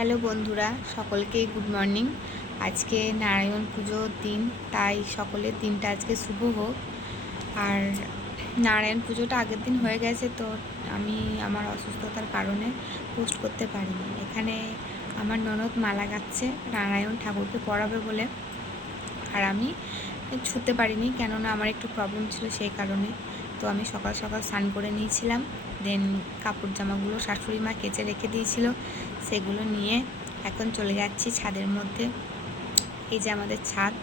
Hello বন্ধুরা, সকলকেই good morning. আজকে নারায়ণ পুজোর দিন, তাই সকলের দিনটা আজকে শুভ হোক। আর নারায়ণ পুজোটা আগের দিন হয়ে গেছে, তো আমি আমার অসুস্থতার কারণে পোস্ট করতে পারিনি। এখানে আমার ননদ মালা গাচ্ছে নারায়ণ ঠাকুরকে পড়াবে বলে, আর আমি ছুতে পারিনি, কেননা আমার একটু প্রবলেম ছিল সেই কারণে। তো আমি সকাল সকাল স্নান করে নিয়েছিলাম, দেন কাপড় জামাগুলো শাশুড়ি মা কেচে রেখে দিয়েছিল, সেগুলো নিয়ে এখন চলে যাচ্ছি ছাদের মধ্যে। এই যে আমাদের ছাদ।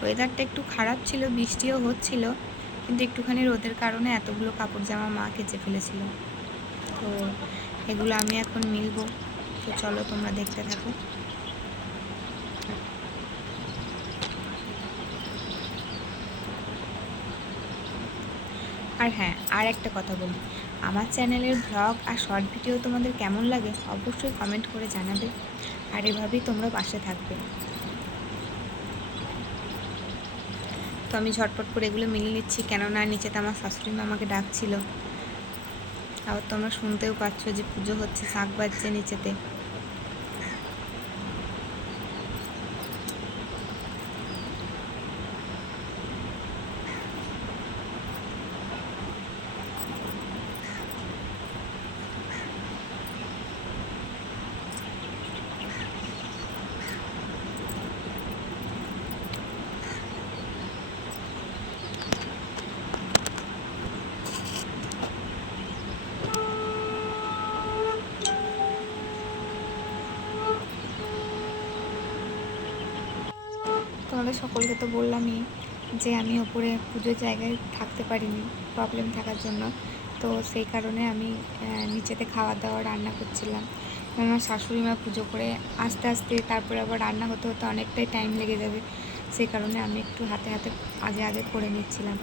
ওয়েদারটা একটু খারাপ ছিল, বৃষ্টিও হচ্ছিল, কিন্তু একটুখানি রোদের কারণে এতগুলো কাপড় জামা মা কেচে ফেলেছিল। তো এগুলো আমি এখন মিলবো। তো চলো তোমরা দেখতে থাকো। আর হ্যাঁ, আর একটা কথা বলি, আমার চ্যানেলের ভ্লগ আর শর্ট ভিডিও তোমাদের কেমন লাগে অবশ্যই কমেন্ট করে জানাবে, আর এভাবেই তোমরা পাশে থাকবে। তো আমি ঝটপট করে এগুলো মিলিয়ে নিচ্ছি, কেননা নিচেতে আমার শাশুড়ি মা আমাকে ডাকছিল। আবার তোমরা শুনতেও পাচ্ছ যে পুজো হচ্ছে, শাঁখ বাজছে নিচেতে। তোমাদের সকলকে তো বললামই যে আমি ওপরে পুজোর জায়গায় থাকতে পারিনি প্রবলেম থাকার জন্য। তো সেই কারণে আমি নিচেতে খাওয়া দাওয়া রান্না করছিলাম, আমার শাশুড়ি মা পুজো করে আস্তে আস্তে তারপরে আবার রান্না হতে হতে অনেকটাই টাইম লেগে যাবে, সেই কারণে আমি একটু হাতে হাতে আগে আগে করে নিচ্ছিলাম।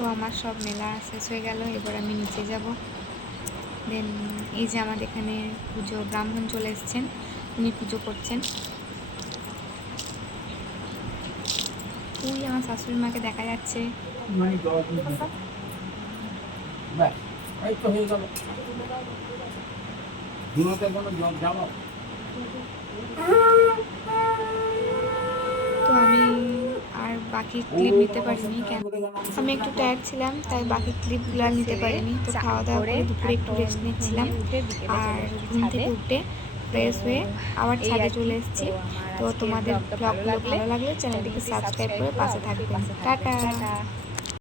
তো আমার সব মেলা শেষ হয়ে গেল, এবার আমি নিচে যাব। দেন এই যে আমাদের এখানে পুজো ব্রাহ্মণ চলে এসছেন, উনি পুজো করছেন। ওই আমার শাশুড়ি মাকে দেখা যাচ্ছে। তো আমি আর বাকি ক্লিপ নিতে পারিনি, কেন আমি একটু টায়ার্ড ছিলাম, তাই বাকি ক্লিপগুলো আর নিতে পারিনি। তো খাওয়া দাওয়া করে দুপুরে একটু রেস্ট নিচ্ছিলাম, আর ঘুম থেকে উঠে ফ্রেশ হয়ে আবার ছাদে চলে এসেছি। তো তোমাদের ব্লগগুলো ভালো লাগলে চ্যানেলটিকে সাবস্ক্রাইব করে পাশে থাকবেন। টাটা।